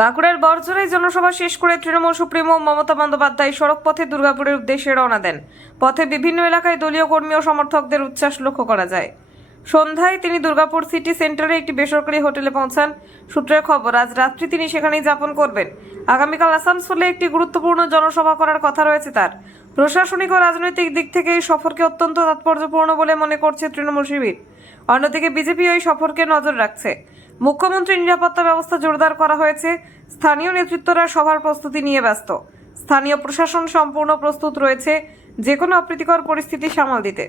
বাঁকুড়ার বড়জোড়ায় জনসভা শেষ করে তৃণমূল সুপ্রিমো মমতা বন্দ্যোপাধ্যায় সড়ক পথে দুর্গাপুরের উদ্দেশ্যে রওনা দেন। পথে বিভিন্ন এলাকায় দলীয় কর্মী ও সমর্থকদের উচ্ছ্বাস লক্ষ্য করা যায়। সন্ধ্যায় তিনি দুর্গাপুর সিটি সেন্টারে একটি বেসরকারি হোটেলে পৌঁছান। সূত্রের খবর, আজ রাত্রি তিনি সেখানেই যাপন করবেন। আগামীকাল আসানসোলে একটি গুরুত্বপূর্ণ জনসভা করার কথা রয়েছে তার। প্রশাসনিক ও রাজনৈতিক দিক থেকে এই সফরকে অত্যন্ত তাৎপর্যপূর্ণ বলে মনে করছে তৃণমূল শিবির। অন্যদিকে বিজেপি এই সফরকে নজর রাখছে। মুখ্যমন্ত্রীর নিরাপত্তা ব্যবস্থা জোরদার করা হয়েছে। স্থানীয় নেতৃত্বরা সভার প্রস্তুতি নিয়ে ব্যস্ত। স্থানীয় প্রশাসন সম্পূর্ণ প্রস্তুত রয়েছে যে কোনো অপ্রীতিকর পরিস্থিতি সামাল দিতে।